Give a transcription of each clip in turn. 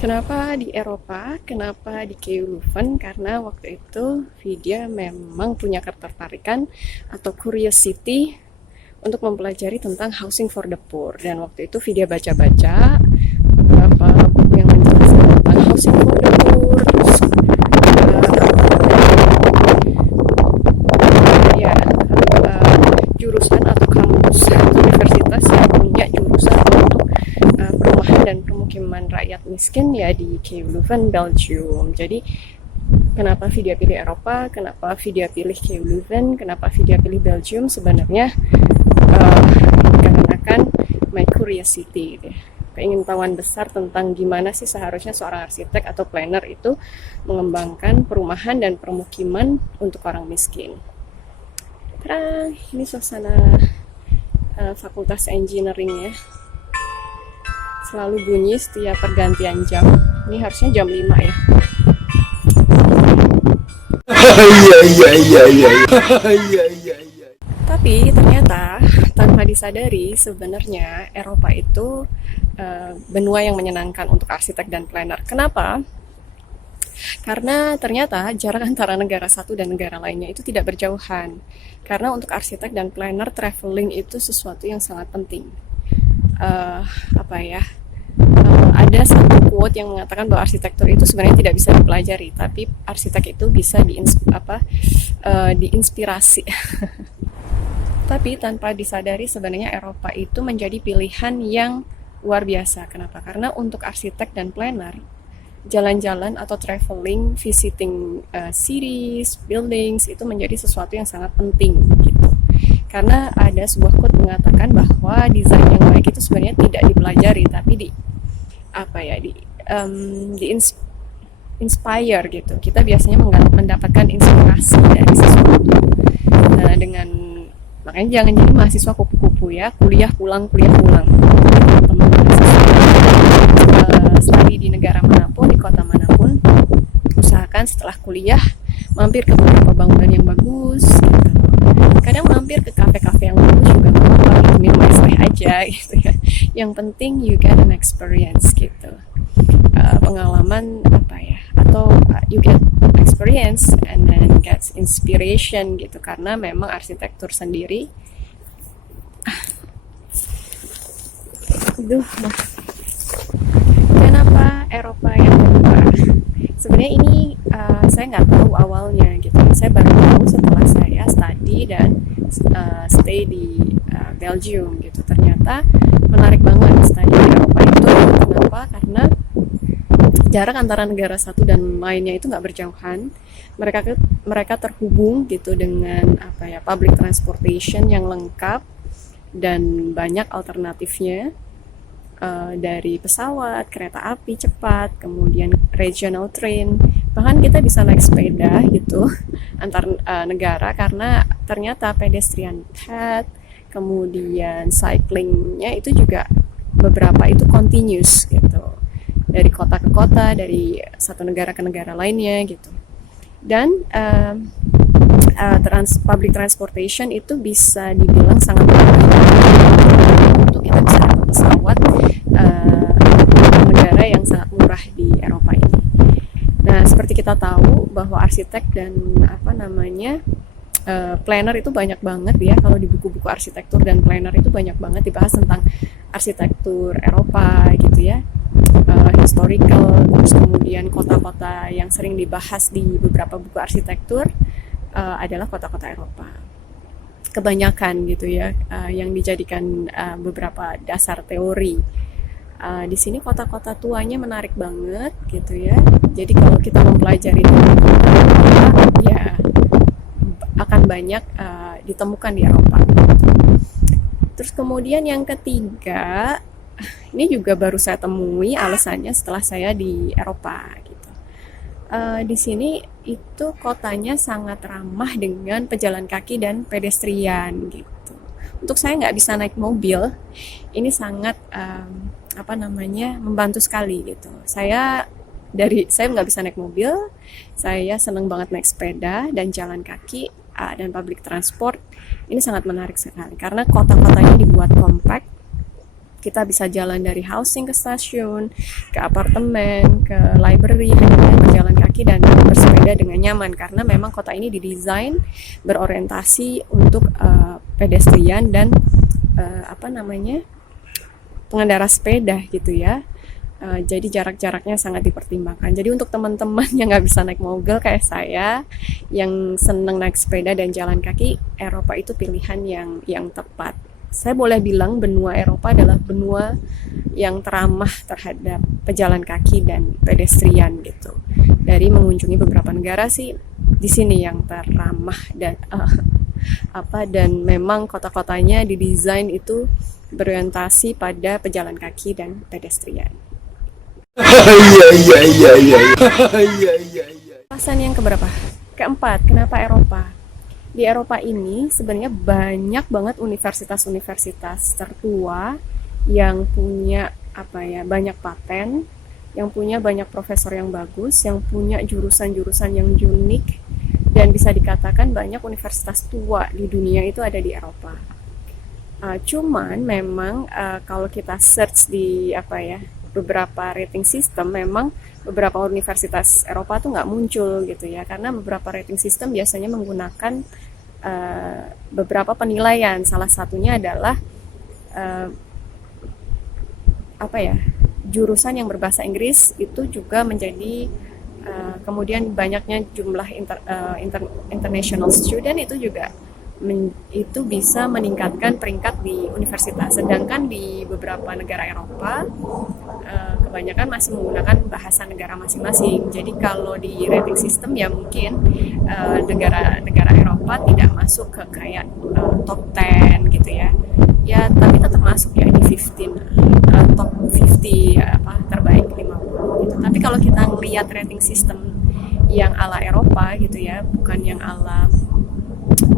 Kenapa di Eropa? Kenapa di Kew Leuven? Karena waktu itu Vidya memang punya ketertarikan atau curiosity untuk mempelajari tentang housing for the poor. Dan waktu itu Vidya baca-baca beberapa buku yang menjelaskan tentang housing for the poor. Terus ya jurusan atau kampus atau universitas yang punya jurusan untuk perumahan dan permukiman rakyat miskin ya di Kew Leuven, Belgium. Jadi kenapa Vidya pilih Eropa, kenapa Vidya pilih Kew Leuven, kenapa Vidya pilih Belgium, sebenarnya dikarenakan my curiosity, keingintahuan besar tentang gimana sih seharusnya seorang arsitek atau planner itu mengembangkan perumahan dan permukiman untuk orang miskin. Tada, ini suasana Fakultas Engineering ya. Selalu bunyi setiap pergantian jam. Ini harusnya jam 5 ya. Iya iya iya iya iya iya iya. Tapi ternyata tanpa disadari sebenarnya Eropa itu benua yang menyenangkan untuk arsitek dan planner. Kenapa? Karena ternyata jarak antara negara satu dan negara lainnya itu tidak berjauhan. Karena untuk arsitek dan planner, traveling itu sesuatu yang sangat penting. Apa ya? Ada satu quote yang mengatakan bahwa arsitektur itu sebenarnya tidak bisa dipelajari, tapi arsitek itu bisa diinspirasi. Tapi tanpa disadari sebenarnya Eropa itu menjadi pilihan yang luar biasa. Kenapa? Karena untuk arsitek dan planner, jalan-jalan atau traveling, visiting cities, buildings itu menjadi sesuatu yang sangat penting gitu. Karena ada sebuah quote mengatakan bahwa desain yang baik itu sebenarnya tidak dipelajari, tapi inspire gitu. Kita biasanya mendapatkan inspirasi dari sesuatu. Nah, makanya jangan jadi mahasiswa kupu-kupu ya, kuliah pulang. Teman-teman mahasiswa studi di negara manapun, di kota manapun, usahakan setelah kuliah mampir ke beberapa bangunan yang bagus gitu. Kadang mampir ke kafe-kafe yang bagus juga nggak apa-apa gitu, minum es teh aja gitu ya. Yang penting you get an experience gitu. Pengalaman atau you get experience and then get inspiration gitu, karena memang arsitektur sendiri kenapa Eropa yang kedua? Sebenarnya ini saya nggak tahu awalnya gitu. Saya baru tahu setelah saya study dan stay di Belgium gitu. Ternyata menarik banget study di Eropa itu. Kenapa? Karena jarak antara negara satu dan lainnya itu nggak berjauhan. Mereka terhubung gitu dengan public transportation yang lengkap dan banyak alternatifnya. Dari pesawat, kereta api cepat, kemudian regional train, bahkan kita bisa naik sepeda gitu antar negara, karena ternyata pedestrian path, kemudian cyclingnya itu juga beberapa itu continuous gitu, dari kota ke kota, dari satu negara ke negara lainnya gitu. Dan public transportation itu bisa dibilang sangat murah untuk kita bisa dapat pesawat negara yang sangat murah di Eropa ini. Nah, seperti kita tahu bahwa arsitek dan planner itu banyak banget ya, kalau di buku-buku arsitektur dan planner itu banyak banget dibahas tentang arsitektur Eropa gitu ya. Historical, terus kemudian kota-kota yang sering dibahas di beberapa buku arsitektur adalah kota-kota Eropa. Kebanyakan gitu ya, yang dijadikan beberapa dasar teori. Di sini kota-kota tuanya menarik banget gitu ya. Jadi kalau kita mempelajari kota, ya akan banyak ditemukan di Eropa. Terus kemudian yang ketiga, ini juga baru saya temui alasannya setelah saya di Eropa gitu. Di sini itu kotanya sangat ramah dengan pejalan kaki dan pedestrian gitu. Untuk saya nggak bisa naik mobil, ini sangat membantu sekali gitu. Saya nggak bisa naik mobil, saya senang banget naik sepeda dan jalan kaki dan public transport. Ini sangat menarik sekali karena kota-kotanya dibuat compact, Kita bisa jalan dari housing ke stasiun, ke apartemen, ke library, hanya dengan berjalan kaki dan bersepeda dengan nyaman. Karena memang kota ini didesain berorientasi untuk pedestrian dan pengendara sepeda gitu ya. Jadi jarak-jaraknya sangat dipertimbangkan. Jadi untuk teman-teman yang nggak bisa naik mobil kayak saya, yang seneng naik sepeda dan jalan kaki, Eropa itu pilihan yang tepat. Saya boleh bilang benua Eropa adalah benua yang teramah terhadap pejalan kaki dan pedestrian gitu. Dari mengunjungi beberapa negara sih, di sini yang teramah dan memang kota-kotanya didesain itu berorientasi pada pejalan kaki dan pedestrian. Alasan yang keberapa? Keempat, kenapa Eropa? Di Eropa ini sebenarnya banyak banget universitas-universitas tertua yang punya banyak paten, yang punya banyak profesor yang bagus, yang punya jurusan-jurusan yang unik, dan bisa dikatakan banyak universitas tua di dunia itu ada di Eropa. Cuman memang kalau kita search di beberapa rating system, memang beberapa universitas Eropa tuh nggak muncul gitu ya, karena beberapa rating system biasanya menggunakan beberapa penilaian. Salah satunya adalah jurusan yang berbahasa Inggris itu juga menjadi kemudian banyaknya jumlah international student itu juga itu bisa meningkatkan peringkat di universitas. Sedangkan di beberapa negara Eropa kebanyakan masih menggunakan bahasa negara masing-masing. Jadi kalau di rating system ya mungkin negara-negara Eropa tidak masuk ke kayak top 10 gitu ya. Ya tapi tetap masuk ya di 15 top 50 terbaik 50 gitu. Tapi kalau kita ngelihat rating system yang ala Eropa gitu ya, bukan yang ala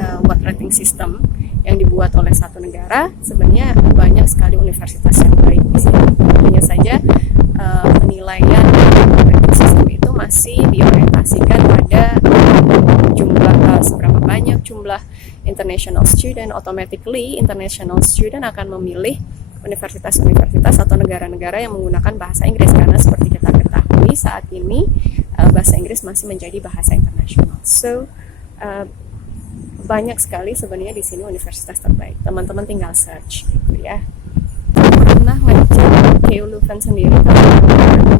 world rating system yang dibuat oleh satu negara, sebenarnya banyak sekali universitas yang baik di sini. Hanya saja penilaian rating system itu masih diorientasikan pada jumlah seberapa banyak jumlah international student. Automatically international student akan memilih universitas-universitas atau negara-negara yang menggunakan bahasa Inggris, karena seperti kita ketahui saat ini bahasa Inggris masih menjadi bahasa internasional. So banyak sekali sebenarnya di sini universitas terbaik. Teman-teman tinggal search gitu ya. Pernah ngecek KU Leuven sendiri kalau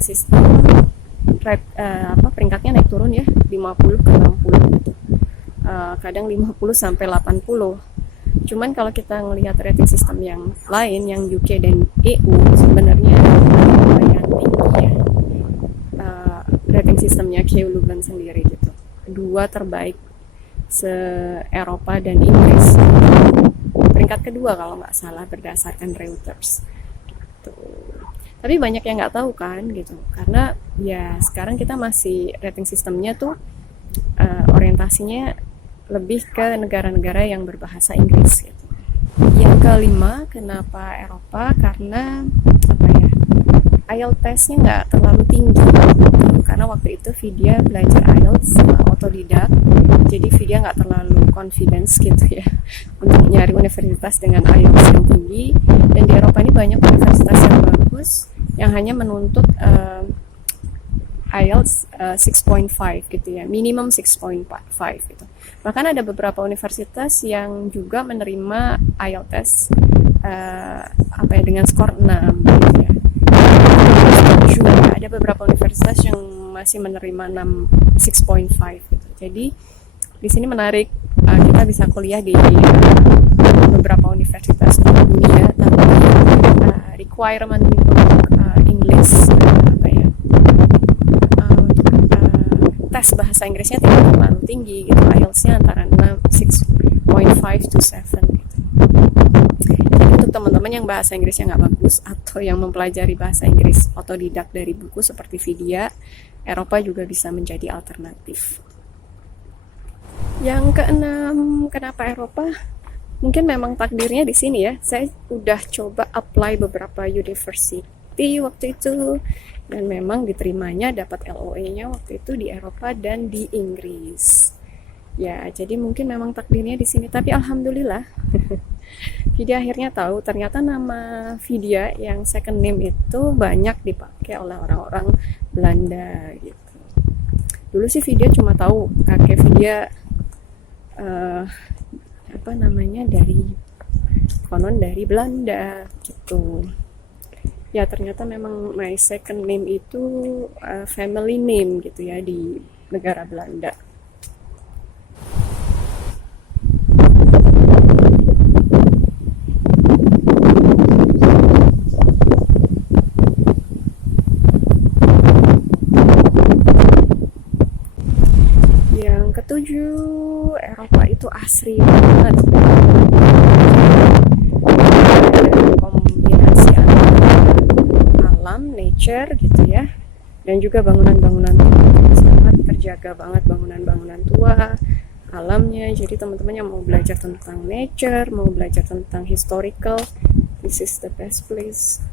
sistem peringkatnya naik turun ya, 50 ke 60 gitu. Kadang 50 sampai 80. Cuman kalau kita ngelihat rating sistem yang lain, yang UK dan EU, sebenarnya lumayan tinggi ya. Rating sistemnya KU Leuven sendiri gitu. Dua terbaik se-Eropa dan Inggris. Peringkat kedua kalau nggak salah berdasarkan Reuters. Gitu. Tapi banyak yang nggak tahu kan gitu, karena ya sekarang kita masih rating sistemnya tuh orientasinya lebih ke negara-negara yang berbahasa Inggris gitu. Yang kelima, kenapa Eropa? Karena IELTS testnya nggak terlalu tinggi karena waktu itu Vidya belajar IELTS otodidak, jadi Vidya nggak terlalu confidence gitu ya untuk nyari universitas dengan IELTS yang tinggi. Dan di Eropa ini banyak universitas yang bagus yang hanya menuntut IELTS 6.5 gitu ya, minimum 6.5 gitu. Bahkan ada beberapa universitas yang juga menerima IELTS dengan skor 6 gitu ya. Juga ada beberapa universitas yang masih menerima 6.5 gitu. Jadi di sini menarik, kita bisa kuliah di beberapa universitas di dunia, tapi requirement untuk English tes bahasa Inggrisnya tidak terlalu tinggi gitu. IELTS-nya antara 6.5 to 7 gitu. Jadi untuk teman-teman yang bahasa Inggrisnya nggak bagus atau yang mempelajari bahasa Inggris otodidak dari buku seperti Vidya, Eropa juga bisa menjadi alternatif. Yang keenam, kenapa Eropa? Mungkin memang takdirnya di sini ya. Saya udah coba apply beberapa university waktu itu, dan memang diterimanya dapat LOE-nya waktu itu di Eropa dan di Inggris. Ya, jadi mungkin memang takdirnya di sini. Tapi alhamdulillah Vidya akhirnya tahu ternyata nama Vidya yang second name itu banyak dipakai oleh orang-orang Belanda gitu. Dulu sih Vidya cuma tahu kakek Vidya apa namanya dari konon dari Belanda gitu. Ya ternyata memang my second name itu family name gitu ya di negara Belanda. Yang ketujuh, Eropa itu asri banget. Kombinasi antara alam, nature gitu ya, dan juga bangunan-bangunan tua. Sangat terjaga banget bangunan-bangunan tua, alamnya. Jadi teman-teman yang mau belajar tentang nature, mau belajar tentang historical, this is the best place.